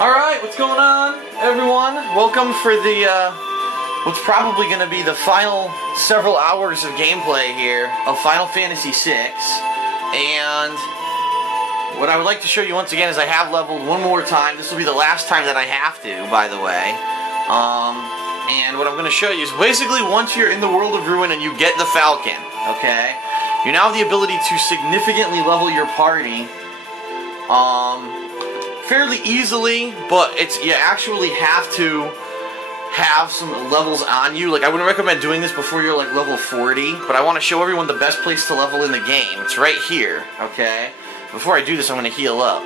Alright, what's going on, everyone? Welcome for the, what's probably going to be the final several hours of gameplay here of Final Fantasy VI. And what I would like to show you once again is I have leveled one more time. This will be the last time that I have to, by the way. And what I'm going to show you is basically once you're in the World of Ruin and you get the Falcon, okay, you now have the ability to significantly level your party, fairly easily, but you actually have to have some levels on you. Like, I wouldn't recommend doing this before you're like level 40, but I want to show everyone the best place to level in the game. It's right here, okay? Before I do this, I'm going to heal up.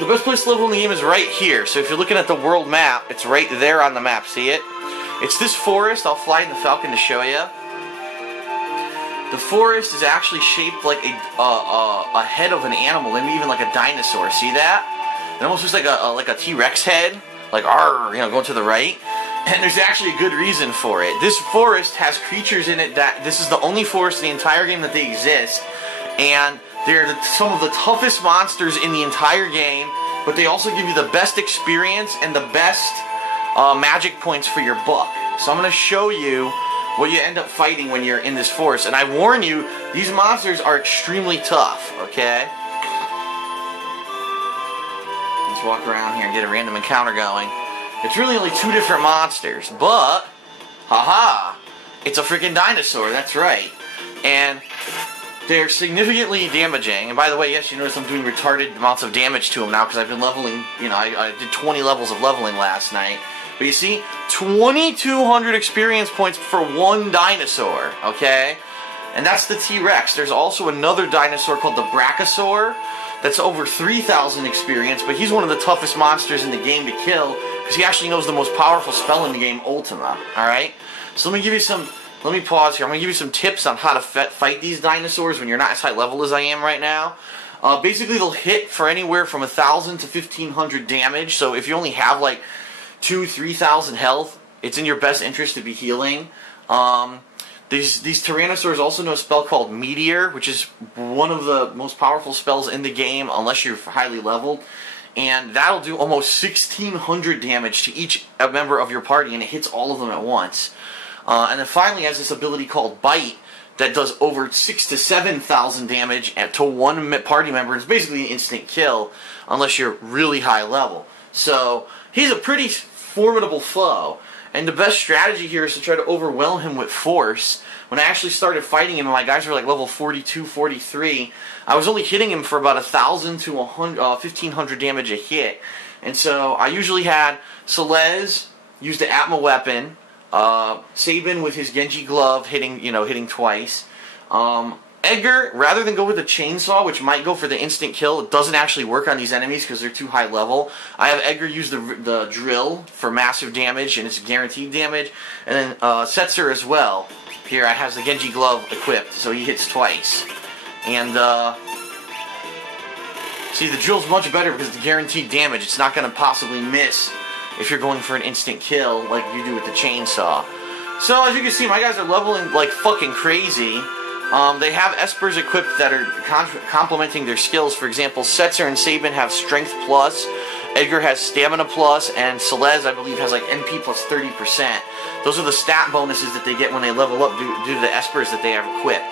The best place to level in the game is right here. So if you're looking at the world map, it's right there on the map. See it? It's this forest. I'll fly in the Falcon to show you. The forest is actually shaped like a head of an animal, maybe even like a dinosaur. See that? It almost looks like a T-Rex head, like arr, you know, going to the right. And there's actually a good reason for it. This forest has creatures in it that this is the only forest in the entire game that they exist, and they're some of the toughest monsters in the entire game. But they also give you the best experience and the best magic points for your buck. So I'm going to show you what you end up fighting when you're in this forest. And I warn you, these monsters are extremely tough, okay? Let's walk around here and get a random encounter going. It's really only two different monsters, but, haha, it's a freaking dinosaur, that's right. And they're significantly damaging. And by the way, yes, you notice I'm doing retarded amounts of damage to them now because I've been leveling, you know, I did 20 levels of leveling last night. But you see, 2,200 experience points for one dinosaur, okay? And that's the T-Rex. There's also another dinosaur called the Brachiosaur that's over 3,000 experience, but he's one of the toughest monsters in the game to kill because he actually knows the most powerful spell in the game, Ultima, alright? So let me give you some, let me pause here. I'm going to give you some tips on how to fight these dinosaurs when you're not as high level as I am right now. Basically, they'll hit for anywhere from 1,000 to 1,500 damage, so if you only have like 2,000-3,000 health, it's in your best interest to be healing. These Tyrannosaurs also know a spell called Meteor, which is one of the most powerful spells in the game, unless you're highly leveled. And that'll do almost 1,600 damage to each member of your party, and it hits all of them at once. And then finally, it has this ability called Bite that does over 6,000 to 7,000 damage to one party member. It's basically an instant kill, unless you're really high level. So he's a pretty formidable foe, and the best strategy here is to try to overwhelm him with force. When I actually started fighting him and my guys were like level 42, 43, I was only hitting him for about 1,000 to 1,500 damage a hit. And so I usually had Celeste use the Atma weapon, Sabin with his Genji glove hitting twice. Edgar, rather than go with the chainsaw, which might go for the instant kill, it doesn't actually work on these enemies because they're too high level. I have Edgar use the drill for massive damage, and it's guaranteed damage. And then Setzer as well. Here I have the Genji glove equipped, so he hits twice. And see, the drill's much better because it's guaranteed damage. It's not going to possibly miss if you're going for an instant kill like you do with the chainsaw. So as you can see, my guys are leveling like fucking crazy. They have Espers equipped that are complementing their skills. For example, Setzer and Sabin have Strength Plus, Edgar has Stamina Plus, and Celeste, I believe, has like NP plus 30%. Those are the stat bonuses that they get when they level up due to the Espers that they have equipped.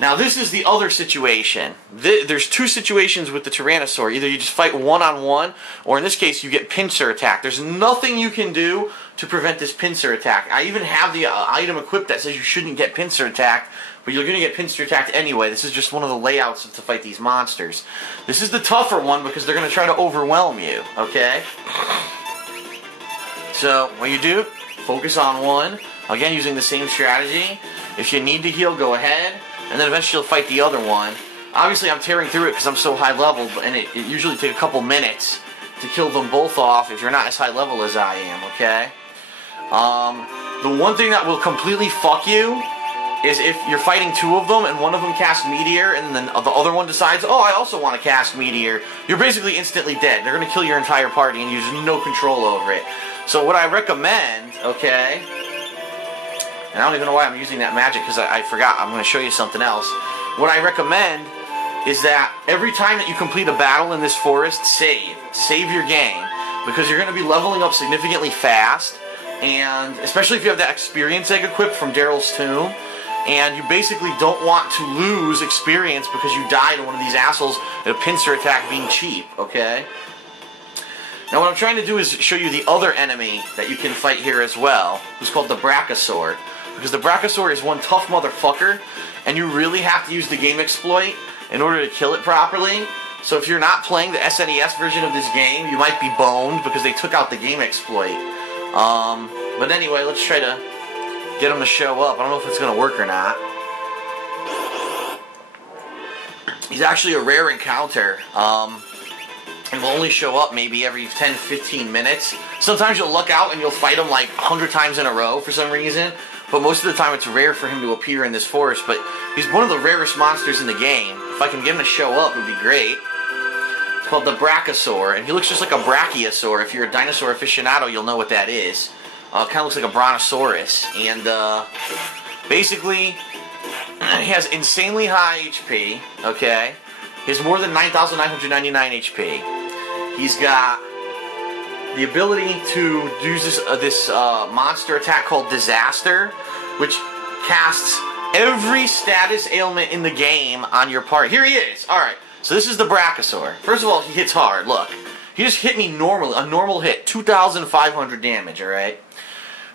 Now this is the other situation. There's two situations with the Tyrannosaur. Either you just fight one-on-one, or in this case you get pincer attack. There's nothing you can do to prevent this pincer attack. I even have the item equipped that says you shouldn't get pincer attacked, but you're going to get pincer attacked anyway. This is just one of the layouts to fight these monsters. This is the tougher one because they're going to try to overwhelm you, okay? So what you do, focus on one. Again, using the same strategy. If you need to heal, go ahead. And then eventually you'll fight the other one. Obviously I'm tearing through it because I'm so high level, and it usually takes a couple minutes to kill them both off if you're not as high level as I am, okay? The one thing that will completely fuck you is if you're fighting two of them and one of them casts Meteor and then the other one decides, oh, I also want to cast Meteor, you're basically instantly dead. They're going to kill your entire party and you have no control over it. So what I recommend, okay, and I don't even know why I'm using that magic because I forgot. I'm going to show you something else. what I recommend is that every time that you complete a battle in this forest, save your game, because you're going to be leveling up significantly fast, and especially if you have that experience egg equipped from Daryl's Tomb, and you basically don't want to lose experience because you died to one of these assholes in a pincer attack being cheap, okay? Now what I'm trying to do is show you the other enemy that you can fight here as well, who's called the Brachiosaur, because the Brachiosaur is one tough motherfucker, and you really have to use the game exploit in order to kill it properly. So if you're not playing the SNES version of this game, you might be boned because they took out the game exploit. But anyway, let's try to get him to show up. I don't know if it's going to work or not. He's actually a rare encounter, and will only show up maybe every 10-15 minutes. Sometimes you'll luck out and you'll fight him like 100 times in a row for some reason, but most of the time it's rare for him to appear in this forest. But he's one of the rarest monsters in the game. If I can get him to show up, it would be great. It's called the Brachiosaur, and he looks just like a Brachiosaur. If you're a dinosaur aficionado, you'll know what that is. Kind of looks like a Brontosaurus, and basically he has insanely high HP, okay? He has more than 9,999 HP. He's got the ability to do this monster attack called Disaster, which casts every status ailment in the game on your party. Here he is! Alright, so this is the Brachiosaur. First of all, he hits hard, look. He just hit me normally, a normal hit, 2,500 damage, alright?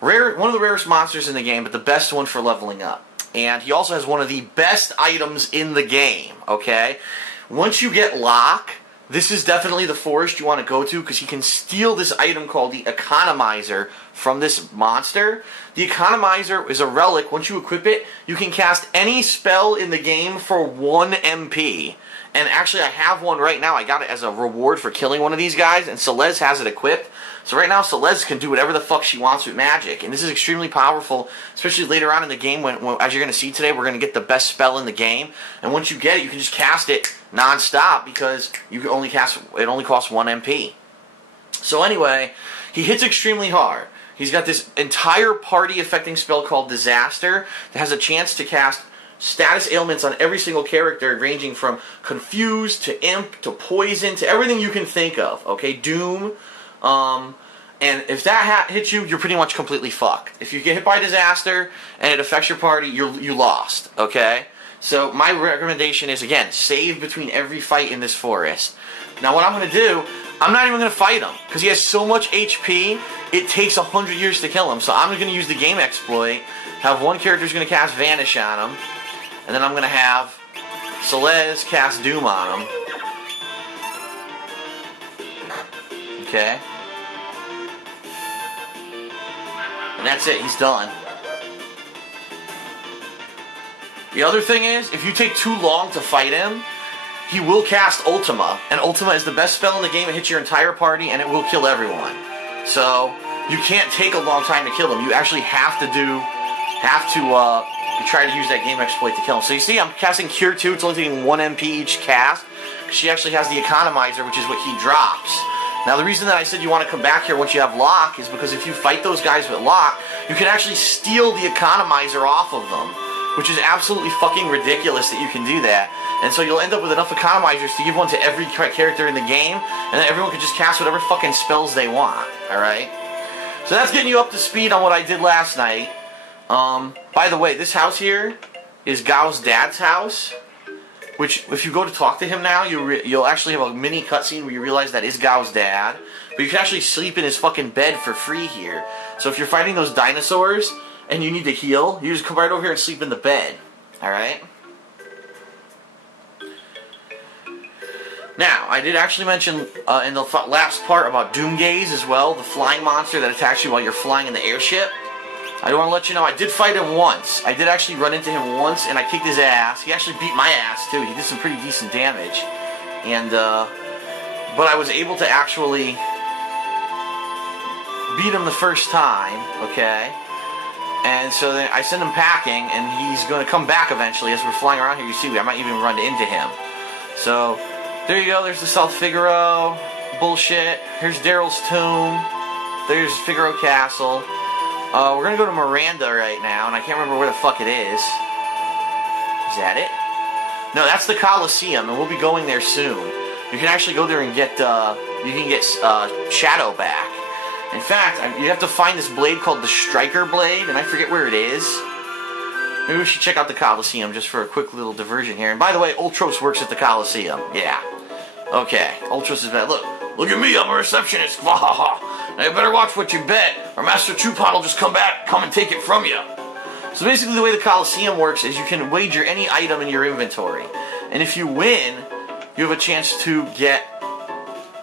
One of the rarest monsters in the game, but the best one for leveling up. And he also has one of the best items in the game, okay? Once you get Locke, this is definitely the forest you want to go to, because he can steal this item called the Economizer from this monster. The Economizer is a relic. Once you equip it, you can cast any spell in the game for 1 MP. And actually, I have one right now. I got it as a reward for killing one of these guys, and Celeste has it equipped. So right now, Celeste can do whatever the fuck she wants with magic. And this is extremely powerful, especially later on in the game when as you're going to see today, we're going to get the best spell in the game. And once you get it, you can just cast it non-stop because you can only it only costs 1 MP. So anyway, he hits extremely hard. He's got this entire party-affecting spell called Disaster that has a chance to cast status ailments on every single character, ranging from Confused to Imp to Poison to everything you can think of. Okay, Doom. And if that hits you, you're pretty much completely fucked. If you get hit by Disaster and it affects your party, you lost. Okay? So my recommendation is, again, save between every fight in this forest. Now what I'm going to do, I'm not even going to fight him, because he has so much HP, it takes 100 years to kill him. So I'm going to use the game exploit, have one character who's going to cast Vanish on him, and then I'm going to have Celeste cast Doom on him. Okay? And that's it, he's done. The other thing is, if you take too long to fight him, he will cast Ultima. And Ultima is the best spell in the game. It hits your entire party and it will kill everyone. So, you can't take a long time to kill him. You actually have to try to use that game exploit to kill him. So you see, I'm casting Cure 2. It's only taking 1 MP each cast. She actually has the Economizer, which is what he drops. Now the reason that I said you want to come back here once you have Locke is because if you fight those guys with Locke, you can actually steal the Economizer off of them, which is absolutely fucking ridiculous that you can do that. And so you'll end up with enough Economizers to give one to every character in the game, and then everyone can just cast whatever fucking spells they want, alright? So that's getting you up to speed on what I did last night. By the way, this house here is Gao's dad's house, which, if you go to talk to him now, you'll actually have a mini cutscene where you realize that is Gao's dad. But you can actually sleep in his fucking bed for free here. So if you're fighting those dinosaurs and you need to heal, you just come right over here and sleep in the bed. Alright? Now, I did actually mention in the last part about Doomgaze as well, the flying monster that attacks you while you're flying in the airship. I want to let you know, I did fight him once. I did actually run into him once, and I kicked his ass. He actually beat my ass, too. He did some pretty decent damage. And, but I was able to actually beat him the first time, okay? And so then I send him packing, and he's going to come back eventually. As we're flying around here, you see, I might even run into him. So, there you go. There's the South Figaro. Bullshit. Here's Daryl's tomb. There's Figaro Castle. We're gonna go to Miranda right now, and I can't remember where the fuck it is. Is that it? No, that's the Coliseum, and we'll be going there soon. You can actually go there and get Shadow back. In fact, you have to find this blade called the Striker Blade, and I forget where it is. Maybe we should check out the Coliseum just for a quick little diversion here. And by the way, Ultros works at the Coliseum. Yeah. Okay, Ultros is bad. Look at me, I'm a receptionist. Now you better watch what you bet, or Master Tupon will just come and take it from you. So basically the way the Coliseum works is you can wager any item in your inventory. And if you win, you have a chance to get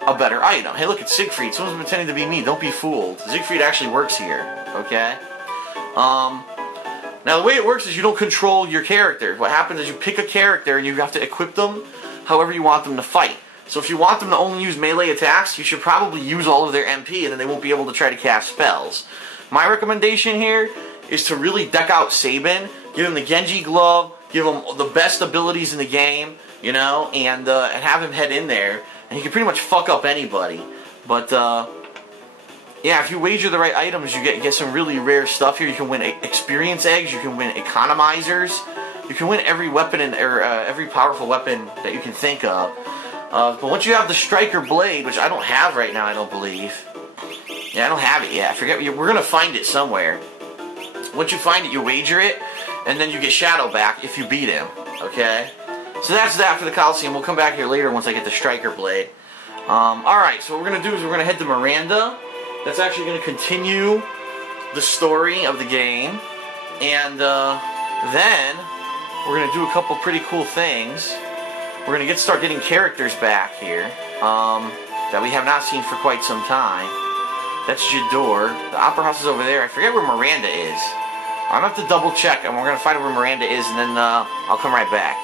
a better item. Hey, look, it's Siegfried. Someone's pretending to be me. Don't be fooled. Siegfried actually works here. Okay? Now, the way it works is you don't control your character. What happens is you pick a character and you have to equip them however you want them to fight. So if you want them to only use melee attacks, you should probably use all of their MP and then they won't be able to try to cast spells. My recommendation here is to really deck out Sabin, give him the Genji glove, give him the best abilities in the game, you know, and have him head in there, and he can pretty much fuck up anybody. But yeah, if you wager the right items, you get some really rare stuff here. You can win experience eggs, you can win economizers, you can win every weapon or every powerful weapon that you can think of. But once you have the Striker Blade, which I don't have right now, I don't believe. Yeah, I don't have it yet. I forget. We're gonna find it somewhere. Once you find it, you wager it, and then you get Shadow back if you beat him. Okay? So that's that for the Coliseum. We'll come back here later once I get the Striker Blade. Alright, so what we're going to do is we're going to head to Miranda. That's actually going to continue the story of the game. And then we're going to do a couple pretty cool things. We're going to start getting characters back here that we have not seen for quite some time. That's Jador. The Opera House is over there. I forget where Miranda is. I'm going to have to double check, and we're going to find out where Miranda is, and then I'll come right back.